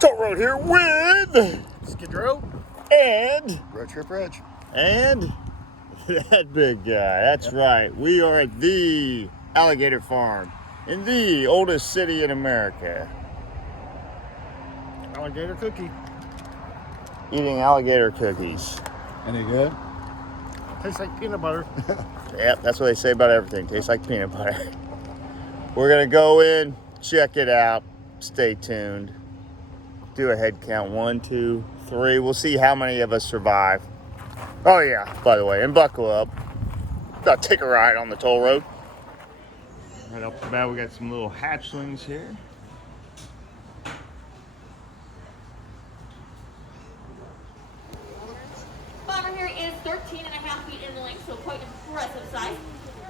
Toll Road here with Skidrow and Road Trip Reg. and that big guy. That's right. We are at the Alligator Farm in the oldest city in America. Alligator cookie. Eating alligator cookies. Any good? Tastes like peanut butter. Yep, that's what they say about everything. Tastes like peanut butter. We're gonna go in, check it out. Stay tuned. Do a head count. 1, 2, 3. We'll see how many of us survive. Oh yeah, by the way, and buckle up. Gotta take a ride on the toll road. Right off the bat, we got some little hatchlings here. Bomber here is 13.5 feet in length, so quite impressive size.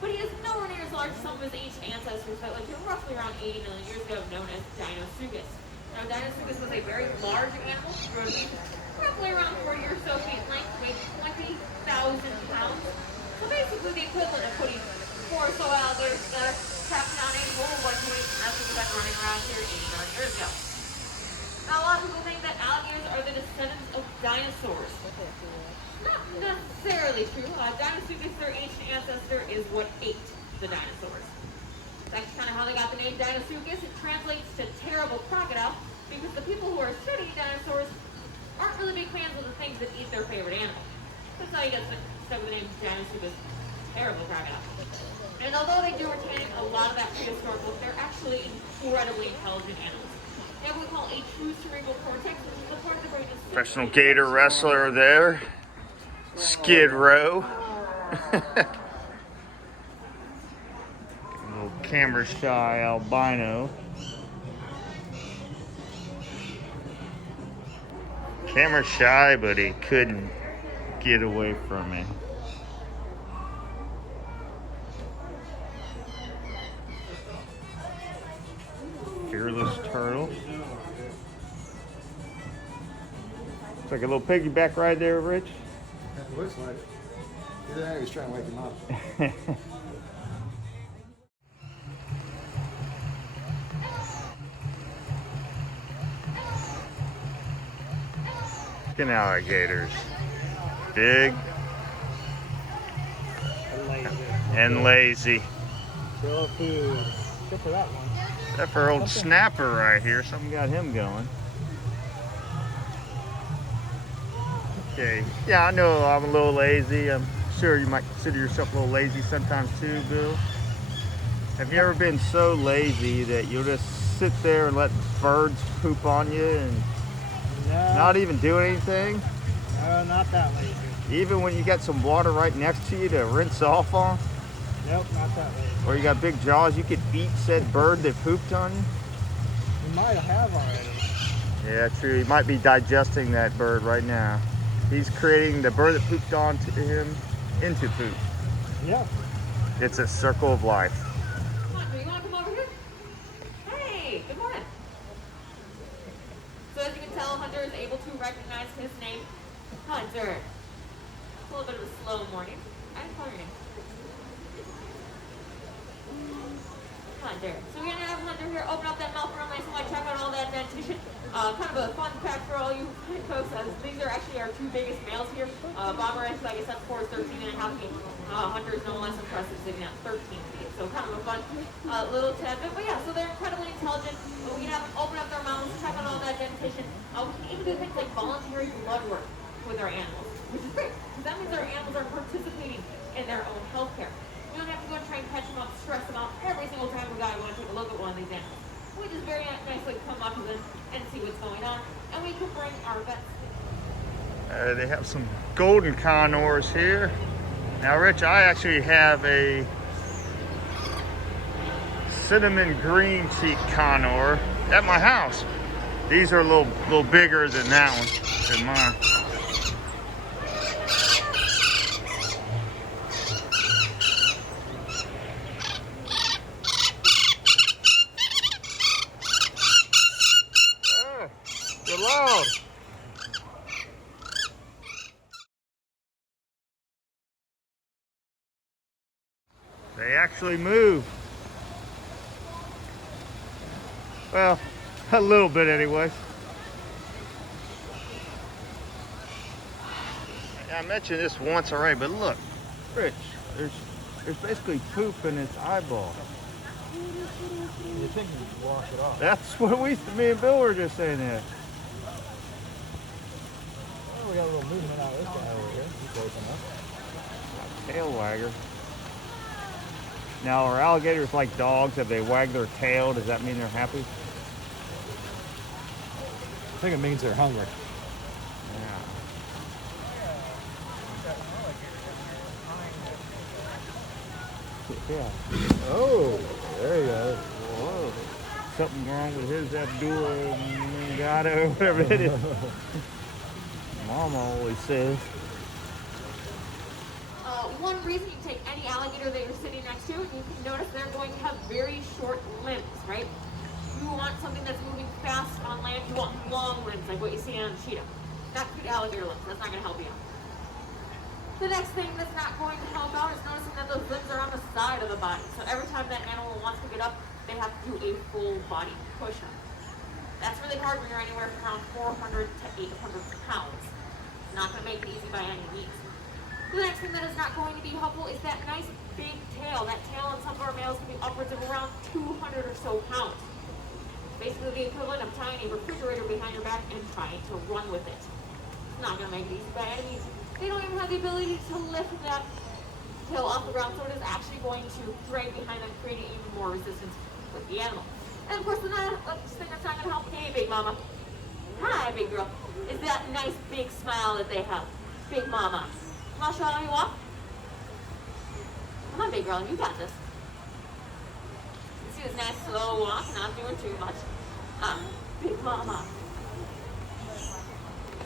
But he is nowhere near as large as some of his ancient ancestors that lived here roughly around 80 million years ago, known as Dinosuchus. Now, Dinosuchus was a very large animal, grown to be roughly around 40 or so feet in length, weighed 20,000 pounds. So basically the equivalent of putting 4 or so alligators together, trapped down a whole bunch of weight, and that's what we've been running around here 80 million years ago. Now, a lot of people think that alligators are the descendants of dinosaurs. Not necessarily true. Dinosuchus, their ancient ancestor, is what ate the dinosaurs. That's kind of how they got the name Dinosuchus. It translates to terrible crocodile because the people who are studying dinosaurs aren't really big fans of the things that eat their favorite animal. That's how you get stuck with the name Dinosuchus, terrible crocodile. And although they do retain a lot of that prehistoric look, they're actually incredibly intelligent animals. They have what we call a true cerebral cortex, which is the part of the brain that's Professional gator wrestler there. Skid Row. Little camera shy albino. Camera shy, but he couldn't get away from me. Fearless turtle. It's like a little piggyback ride there, Rich. It looks like it. Either that or he's trying to wake him up. Fucking alligators. Big and lazy. Full of food. Good for that one. Except for old Snapper right here. Something got him going. Okay. Yeah, I know I'm a little lazy. I'm sure you might consider yourself a little lazy sometimes too, Bill. Have you ever been so lazy that you'll just sit there and let birds poop on you and not even do anything? No, not that lazy. Even when you got some water right next to you to rinse off on? Nope, not that lazy. Or you got big jaws, you could eat said bird that pooped on you? We might have already. Yeah, true. He might be digesting that bird right now. He's creating the bird that pooped onto him into poop. Yeah. It's a circle of life. Hunter, you want to come over here? Hey, good morning. So as you can tell, Hunter is able to recognize his name, Hunter. It's a little bit of a slow morning. I didn't call your name. Hunter. So we're gonna have Hunter here open up that mouth real nice and wide, check out all that dentition. Kind of a fun fact for all you folks. These are actually our 2 biggest males here. Bomber, like I said before, is 13.5 feet. Hunter is no less impressive, sitting at 13 feet. So kind of a fun little tidbit. But yeah, so they're incredibly intelligent. We can have them open up their mouths, check out all that dentition. We can even do things like voluntary blood work with our animals, which is great, because that means our animals are participating in their own health care. We don't have to go and try and catch them up, stress them out every single time we want to take a look at one of these animals. We just very nicely come up to them and see what's going on, and we can bring our vets. They have some golden Condors here. Now, Rich, I actually have a cinnamon green cheek Condor at my house. These are a little bigger than that one, than mine. You're loud. They actually move. Well, a little bit anyways. I mentioned this once already, but look, Rich, there's basically poop in its eyeball. You think you wash it off? That's what me and Bill were just saying that. Oh, we got a little movement out of this guy over here. He's close enough. Tail wagger. Now, are alligators like dogs? If they wag their tail, does that mean they're happy? I think it means they're hungry. Yeah. Oh, there he goes. Whoa. Something wrong with his abdullah or whatever it is. Mama always says. One reason you take any alligator that you're sitting next to, and you can notice they're going to have very short limbs, right? You want something that's moving fast on land, you want long limbs like what you see on a cheetah. Not cute alligator limbs, that's not going to help you out. The next thing that's not going to help out is noticing that those limbs are on the side of the body. So every time that animal wants to get up, they have to do a full body push-up. That's really hard when you're anywhere from around 400 to 800 pounds. It's not going to make it easy by any means. The next thing that is not going to be helpful is that nice big tail. That tail on some of our males can be upwards of around 200 or so pounds. Basically the equivalent of tying a refrigerator behind your back and trying to run with it. It's not going to make it easy by any means. They don't even have the ability to lift that tail off the ground, so it is actually going to drag behind them, creating even more resistance with the animal. And of course, the next thing that's not going to help, hey big mama, hi big girl, is that nice big smile that they have. Big mama. Want to show how you walk? Come on, big girl, you got this. You see this nice slow walk, not doing too much. Big mama.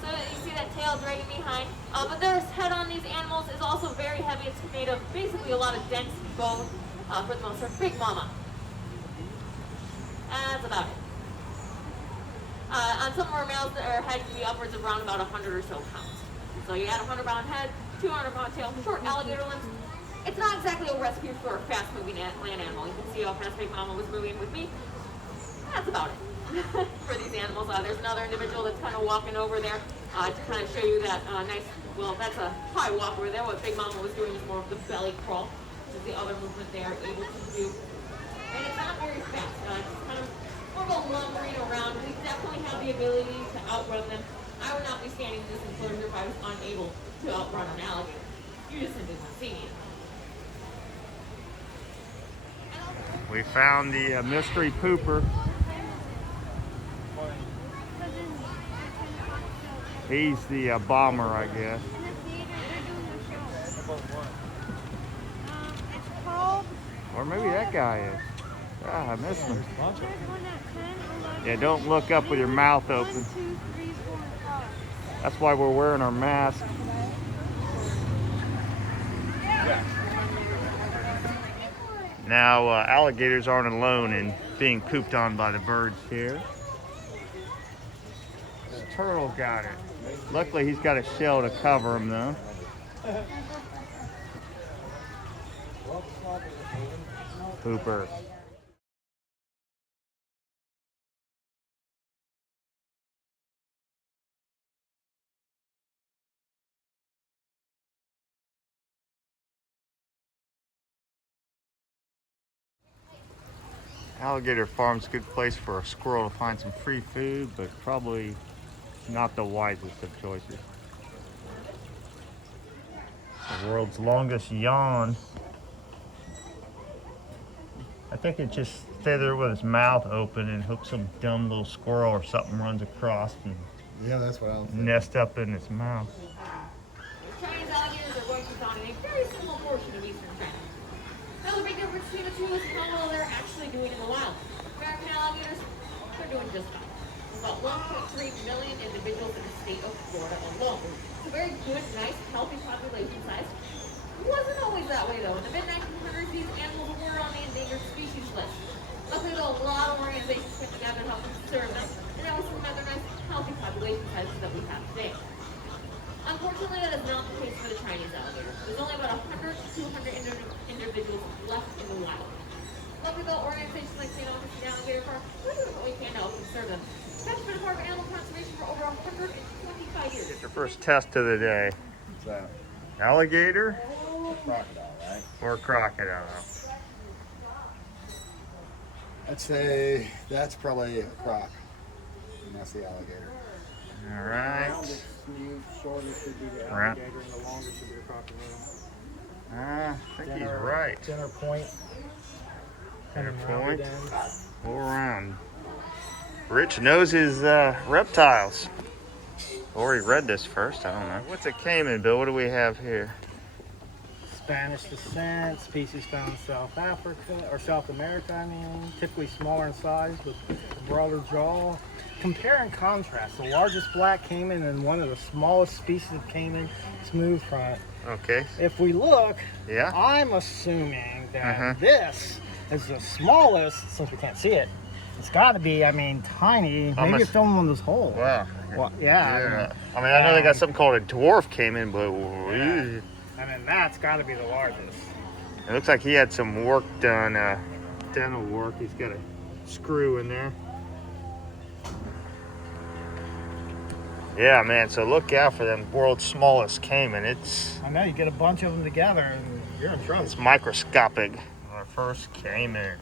So you see that tail dragging behind. But their head on these animals is also very heavy. It's made of basically a lot of dense bone for the most part. Big mama. That's about it. On some of our males, their head can be upwards of around about 100 or so pounds. So you add a 100-pound head, 200-pound tail, short alligator limbs. It's not exactly a recipe for a fast-moving land animal. You can see how fast Big Mama was moving with me. That's about it for these animals. There's another individual that's kind of walking over there to kind of show you that nice, well, that's a high walk over there. What Big Mama was doing is more of the belly crawl, which is the other movement they are able to do. And it's not very fast. It's kind of more of a lumbering around. We definitely have the ability to outrun them. I would not be standing in this enclosure if I was unable to outrun an alligator. You just simply won't see me. We found the mystery pooper. He's the bomber, I guess. Or maybe that guy is. Ah, I missed him. Yeah, don't look up with your mouth open. That's why we're wearing our mask. Now, alligators aren't alone in being pooped on by the birds here. This turtle got it. Luckily, he's got a shell to cover him, though. Pooper. Alligator Farm's a good place for a squirrel to find some free food, but probably not the wisest of choices. The world's longest yawn. I think it just stay there with its mouth open and hope some dumb little squirrel or something runs across and Yeah, that's what I'm thinking. nest up in its mouth. Chinese alligators are going to be found in a very small portion of eastern China. Now the big difference between the two is how well they're actually doing in the wild. American alligators, they're doing just fine. There's about 1.3 million individuals in the state of Florida alone. It's a very good, nice, healthy population size. It wasn't always that way though. In the mid-1900s, these animals were on the endangered species list. Luckily though, a lot of organizations came together to help conserve them, and that was some other nice, healthy population sizes that we have today. Unfortunately, that is not the case for the Chinese alligator. There's only about 100 to 200 individuals left in the wild. Luckily though, organizations like St. Augustine Alligator Park, we're doing what we can to help conserve them. That's been a part of animal conservation for over 125 years. Get your first test of the day. What's that? Alligator Crocodile, right? or crocodile? I'd say that's probably a croc. And that's the alligator. All right. Smooth, shorter should be the Right. alligator, and the longer should be the crocodile. I think he's right. Center point. Center coming rounded point. in. All around. Rich knows his reptiles. Or he read this first, I don't know. What's a caiman, Bill? What do we have here? Spanish descent, species found in South Africa, or South America, I mean. Typically smaller in size with a broader jaw. Compare and contrast the largest black caiman and one of the smallest species of caiman, smooth front. Okay. If we look, Yeah. I'm assuming that Uh-huh. this is the smallest, since we can't see it. It's got to be, I mean, tiny. Maybe Almost- you're filming one of those holes. Wow. Well, yeah. Yeah. I mean, I know they got something called a dwarf caiman, but And then that's got to be the largest. it looks like he had some work done, dental work. He's got a screw in there. Yeah, man. So look out for them world's smallest caiman. It's I know, you get a bunch of them together and you're in trouble. microscopic. Our first caiman.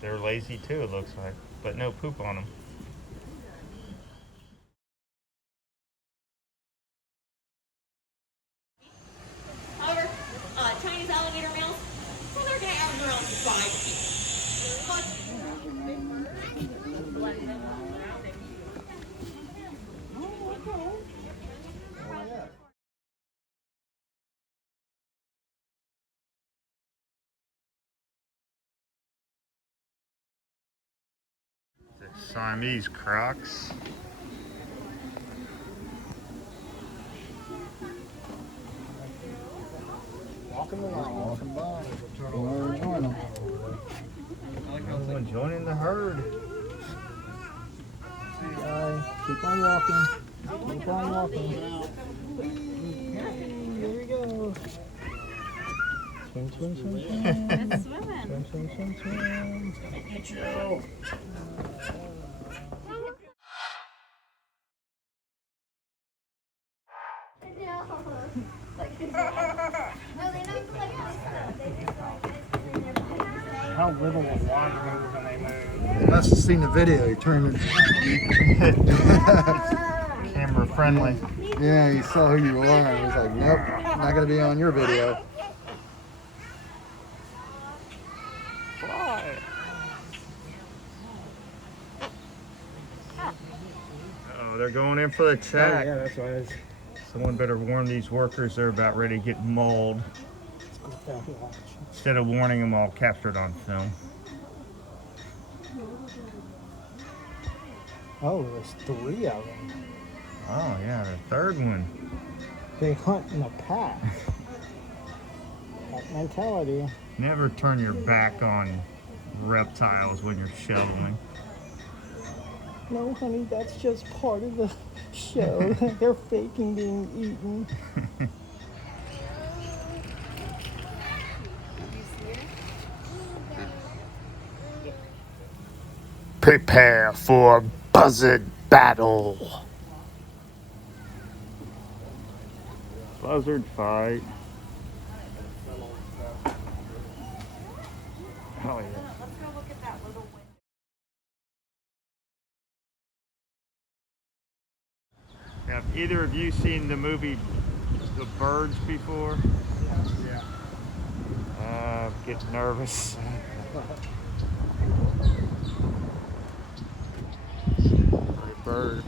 They're lazy too, it looks like, but no poop on them. However, Chinese alligator males, well, they're going to average around 5 feet. But The Siamese crocs. Walking along. Walking by. We're enjoying them. Everyone joining the herd. Keep on walking. Keep on walking. There we go. Swim, swim, swim, swim. it's swimming. Swim, swim, swim, swim. How little will water move when they move? You must have seen the video. He turned it. Camera friendly. Yeah, he saw who you were and he was like, nope, not going to be on your video. Oh, they're going in for the check. Yeah, that's what it is. Someone better warn these workers they're about ready to get mauled. Let's go down here. Watch. Instead of warning them, all captured on film. Oh, there's 3 of them. Oh yeah, the third one. They hunt in a pack. That mentality. Never turn your back on reptiles when you're shoveling. No, honey, that's just part of the show. They're faking being eaten. Prepare for buzzard battle. Buzzard fight. Oh yeah. Let's go look at that little window. Have either of you seen the movie The Birds before? Yeah. Get nervous. A bird.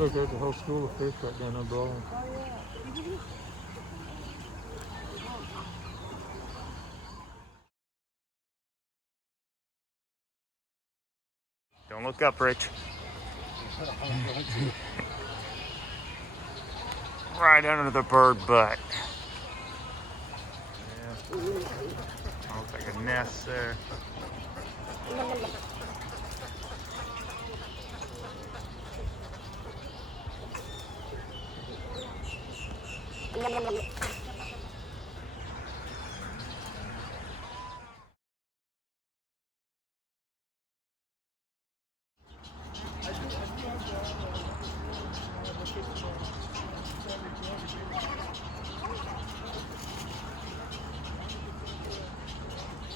Look, there's a whole school of fish right down there below. Don't look up, Rich. Right under the bird butt. Yeah. Looks like a nest there.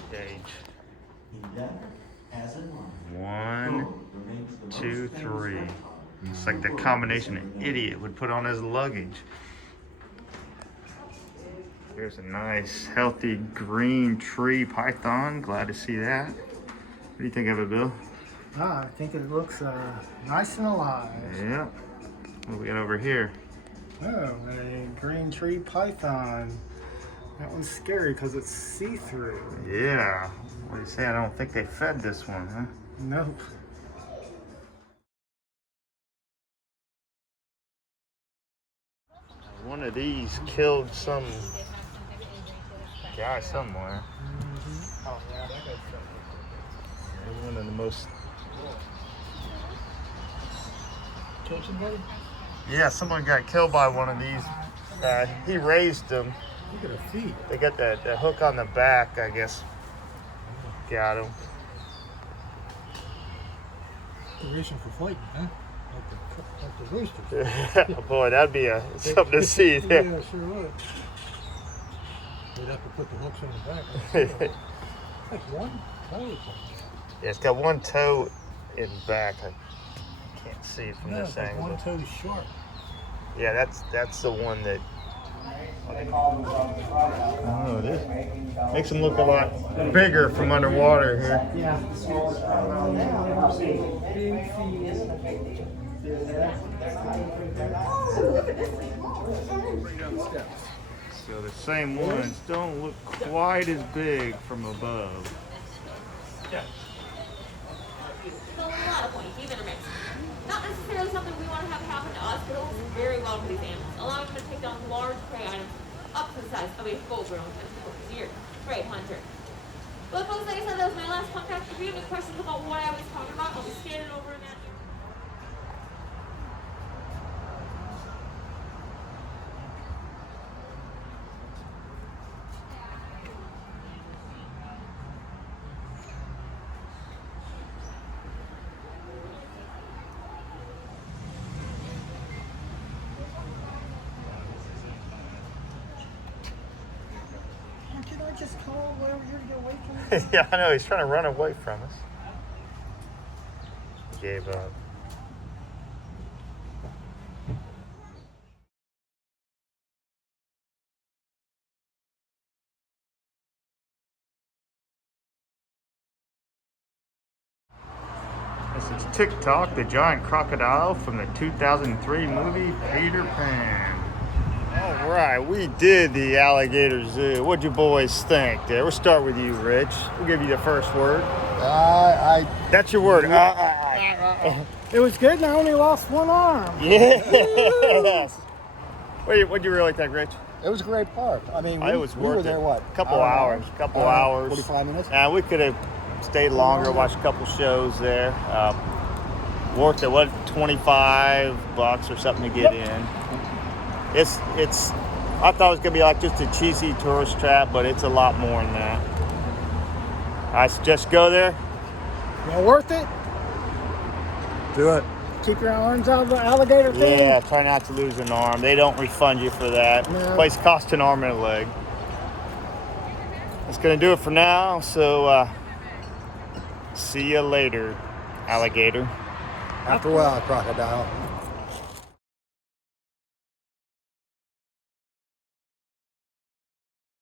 Stage. 1, 2, 3. It's like the combination an idiot would put on his luggage. Here's a nice, healthy green tree python. Glad to see that. What do you think of it, Bill? I think it looks nice and alive. Yeah. What do we got over here? Oh, a green tree python. That one's scary because it's see-through. Yeah. What do you say? I don't think they fed this one, huh? Nope. One of these killed some guy somewhere. Oh, yeah. One of the most. Killed somebody? Yeah, someone got killed by one of these. He raised them. Look at her feet. They got the hook on the back, I guess. Got him. They're racing for fighting, huh? Like the roosters. Boy, that'd be something to see there. Yeah, sure would. They'd have to put the hooks on the back. Like one toe. Yeah, it's got one toe in back. I can't see it from No, this it's like angle. one toe is sharp. Yeah, that's the one that. Oh, it is. Makes him look a lot bigger from underwater here. Yeah. So the same ones don't look quite as big from above. So a lot of points, even a mix. Not necessarily something we want to have happen to us, but also very well for these animals, allowing them to take down large prey items up to the size of a full-grown deer prey hunter. But folks, like I said, that was my last contact. If you have any questions about what I was talking about, I'll be standing over in that. Can I just call wherever you're to get away from me? Yeah, I know. He's trying to run away from us. He gave up. This is TikTok, the giant crocodile from the 2003 movie Peter Pan. All right, we did the Alligator Zoo. What'd you boys think there? We'll start with you, Rich. We'll give you the first word. That's your word. It was good and I only lost one arm. Yes. What'd you really think, Rich? It was a great park. I mean, It was we worth were there, it. what? Couple hour and a hours. half? Couple Hour, hours. 45 minutes? We could have stayed longer, watched a couple shows there. Worth it. What, $25 or something to get in? It's. I thought it was gonna be like just a cheesy tourist trap, but it's a lot more than that. I suggest go there. Well, worth it. Do it. Keep your arms out of the alligator thing. Yeah, try not to lose an arm. They don't refund you for that. No. Place cost an arm and a leg. That's gonna do it for now. So see you later, alligator. After a while, crocodile.